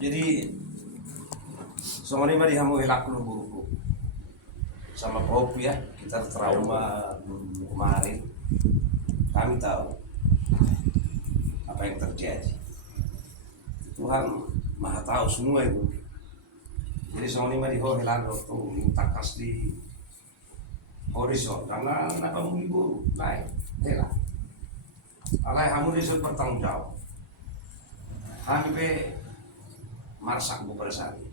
Jadi semuanya di hamu helak lu buku sama kopi ya, kita trauma dulu kemarin. Kami tahu apa yang terjadi. Tuhan Maha tahu semua itu. Jadi semuanya di hamu helak tuh takas di horizon karena kamu ibu naik helak. Alai hamu disebut bertanggung jawab. Hampe marsak bu pada saat ini.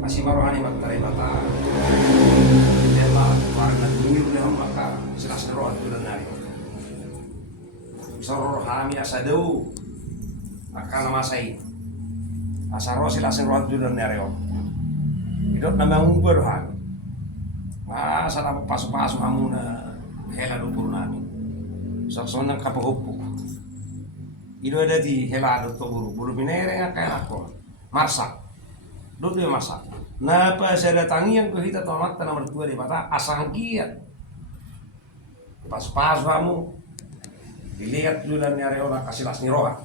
Masih marohani materi mata. Dia mah warna dulu dia maka selas roh itu dan nari. Soror hami asadeu akan nama saya. Asaro selas roh itu dan nari. Hidup nama ngubur han. Masa apa pasu-pasu hamu na hela dupur nami. Sok-sok nang kapahupu. Ido ada di helado to buru minere nga kaya ako marsak dodo yung masak na pa sa datangi yang kita tomat na mertua di mata asangkian pas kamu dilihat dulu dan nyari orang kasih las niroha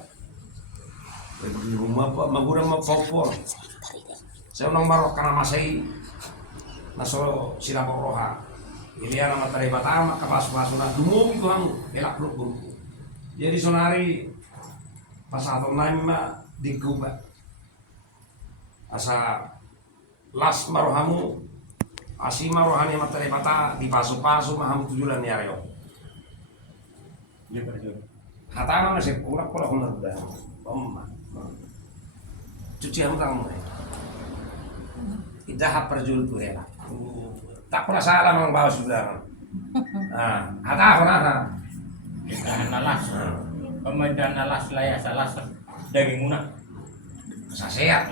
di rumah pak magurang mapopor saya nang marok kana masai naso sila roha dilihat nama tari batama kapas na dumumi ko ang elak buru jadi sonari pas atau nama di Kuba asa las marohamu asi marohani materi mata di pasu-pasu mahamu tujulan ya reo hatama masih kurang udah omma cuci hutang tidak hap perjul tuh ya tak pernah salah membawa sudah hata nalas pemedan nalas laya salah daging munak sasehat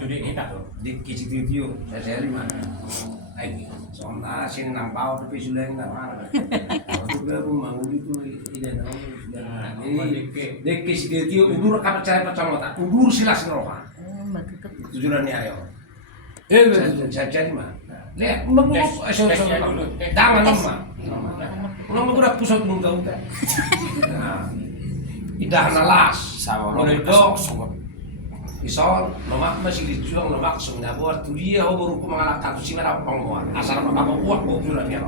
sudah kita di kisi video saya lima ayo soalnya sini nampau tapi sudah enggak mana waktu gue rumah itu tidak tahu di kisi video udur apa cara pecah udur silas ngerohan tujuannya ayo saya jadi mah lihat menguap jangan lemah udah pusat muka idah nalas sama dong isol lemak masih dijual lemak sungguh buat tuh dia baru mengalahkan tuh sih merah pangguan asal apa buat kok jualnya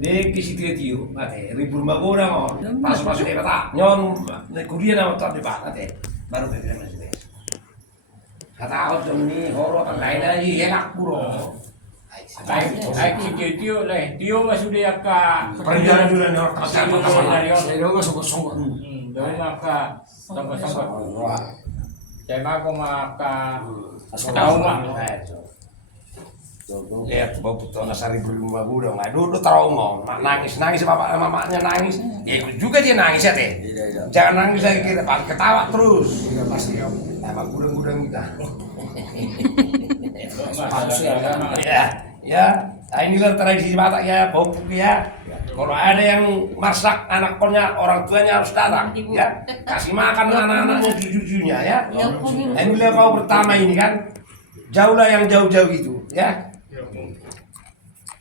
dek kisi tiu mate ribur magora pas dia kata nyon kuliah nama tak debat baru dia masih kata aku ini horo kan lain lagi enak puro Tio leh, Tio masuk dia ke perjalanan dulu nih orang kasar saya juga sungguh dari maka sangka saya mau maka tahu mah lihat bau putu nasari belum bagudang aduh trauma nangis bapak mamanya nangis ya juga dia nangis ya teh jangan nangis lagi kita ketawa terus pasti emang gudang kita ya inilah tradisi Batak ya bopuk ya kalau ada yang masak anak kolnya orang tuanya harus datang ya kasih makan anak-anaknya cucunya ya inilah kau pertama ini kan jauhlah yang jauh-jauh itu ya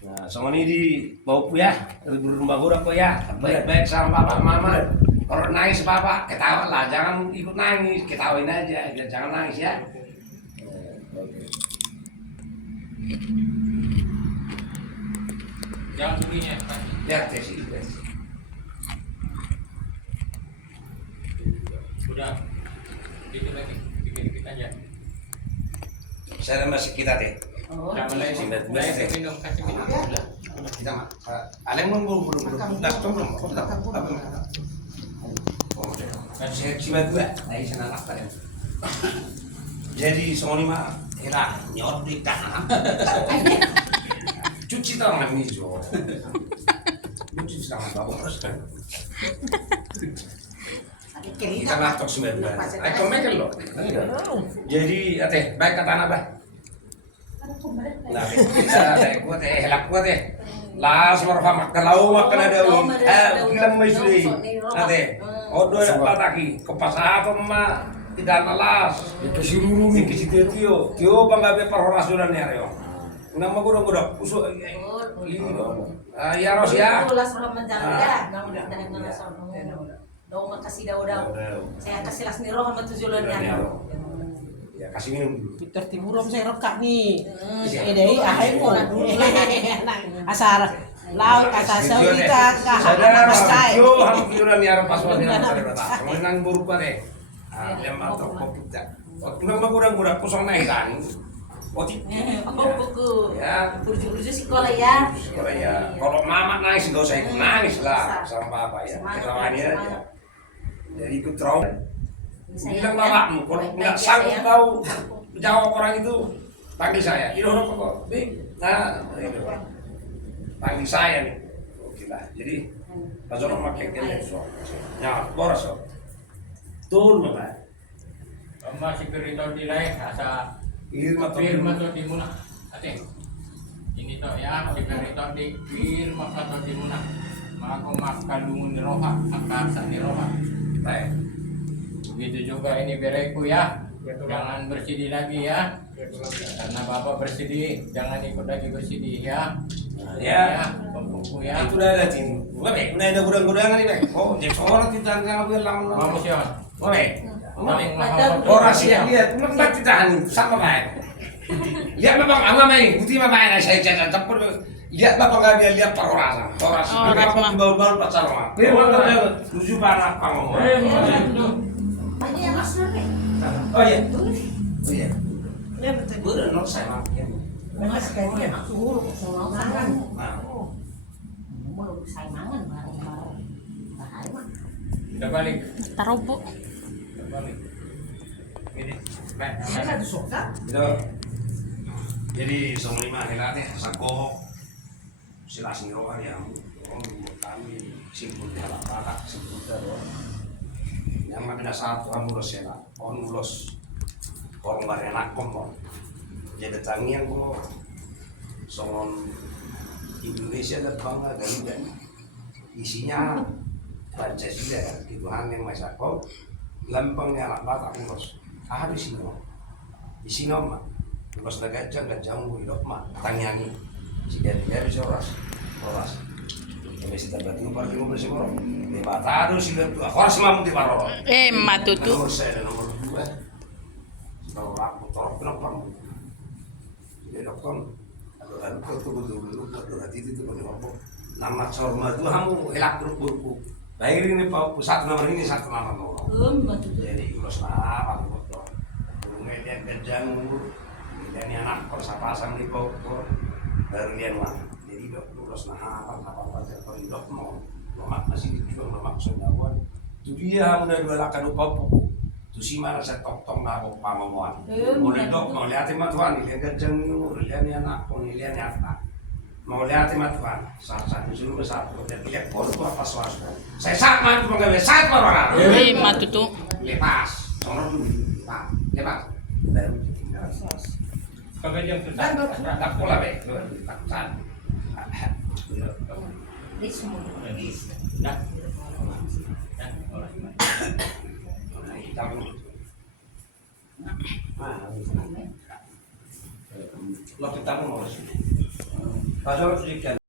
nah sama ini di bopuk ya rumah gua kok ya baik-baik sama bapak mama kalau nangis bapak ketawa lah jangan ikut nangis ketawain aja jangan nangis ya. jangan begini ya lihat tes udah dikit lagi dikit aja saya masih kita deh jangan lain sih minum kasih minum kita mah alem belum saya cibat juga dari sana lapar ya jadi semua mah era nyor di tanah cuci tangan hijau cuci tangan bapak terus kan kita lapar 19 ayo mekel lo jadi teh baik kata anak bah nah kita kuat helak kuat las marfa makalau makan ada bilang maisuri nate odo pataki kepasato ma tidak nalas Dikasih tio bangga be parhorasuran ya reo nama gudang usuk ya ros ya Daw makasih daw. Saya kasih las niro sama tujuan Tujuannya. niya. Ya kasih minum dulu. Peter Tiburom saya roka nih. Siap. Dei ahay mo. Asar laut asar saudi ka Saudara, maskai. yo hampiran ni arah pas wadi nang tadi bata. Kemenang buruk pare. Ah, dia mantap kok kita. Waktu nang kurang-kurang kosong naik kan. Oti. Buku. Ya. Urju-urju sekolah ya. Sekolah ya. Kalau mama nangis nggak usah ikut nangis lah sama bapak ya. Semangat, Ketawanya aja. semangat. Jadi ikut trauma. Saya Bilang ya, bapakmu kalau nggak baik-baik ya, sanggup saya. tahu jawab orang itu panggil saya. Ini orang kok. Nah, itu. Panggil saya nih. Oke lah. Jadi pas orang pakai telepon. Ya, boros kok. Tuh, bapak. Masih beritahu di lain asa Irma firma to di muna. Ate. Ini to ya diberitahu di firma to di muna. Maka makalungun ni roha, akasa ni roha. Baik. Begitu juga ini bereku ya. Jangan bersedih lagi ya. Karena bapak bersedih, jangan ikut lagi bersedih ya. Ya. Pembuku ya. Itu udah ada tim. Baik, udah ada gudang-gudangan nih, Baik. Oh, jadi orang kita nggak bilang. Kamu siapa? Baik. Macam Orang sih yang lihat, memang ditahan sama baik. Lihat bapak nggak main, putih bapak yang saya cacat campur. Lihat bapak nggak dia lihat paroras, paroras. Bapak baru pacar orang. Dia tujuh anak panggung. Ini yang mas nih. Oh iya, oh iya. Ya betul. Udah nol saya makin. Mas kayaknya. Aku hulu kosong mangan. Nah, Mau saya mangan bareng-bareng. Bahaya mah. Udah balik. Taruh bu. Udah balik. Ini. Baik. Saya ada suka. itu. Jadi sama lima hilatnya sakoh sila singrohan yang kami simpul di halak batak simpul terus. Yang makin satu amulos ya lah, amulos orang barenak kompon. Jadi tangian ko songon Indonesia dan bangga dan isinya Pancasila, Tuhan yang Maha Esa, lempengnya anak batak amulos. Habis di sini mah, ulos na gajang mo ilok mah, tangiangi. Si dari oras. Kami kita berarti parti mo bersih mo. Di batado sila tu. Ako semua di baro. Matutu. Nomor saya nomor 2. Kalau aku torok kenapa? Jadi dokter, ada betul hati itu kan apa? Nama sorma itu kamu elak buruk. Baik ini pusat nomor ini satu nama nomor. Betul. Jadi ulos na apa dokter. Kemudian gajang dan anak persapasang di pokok baru dia mah. Jadi dok lulus nah apa kalau dok mau lemak masih juga lemak sundawan. Itu dia udah dua laka lupa pokok. Tu si mana saya tong na ko pamamuan. Mulai dok mau lihat matuan ini gajang itu lihat ni anak ko lihat ni anak. Mau lihat matuan. Saat disuruh besar dan lihat pun apa swasta. Saya saat mantu penggawe saat orang. Matutu. Lepas. Sono dulu. Lepas. Baru tinggal. Kagajang susah. Tak pola baik, tak san. Di semua. Dah. Lo kita mau. Pasal sedikit.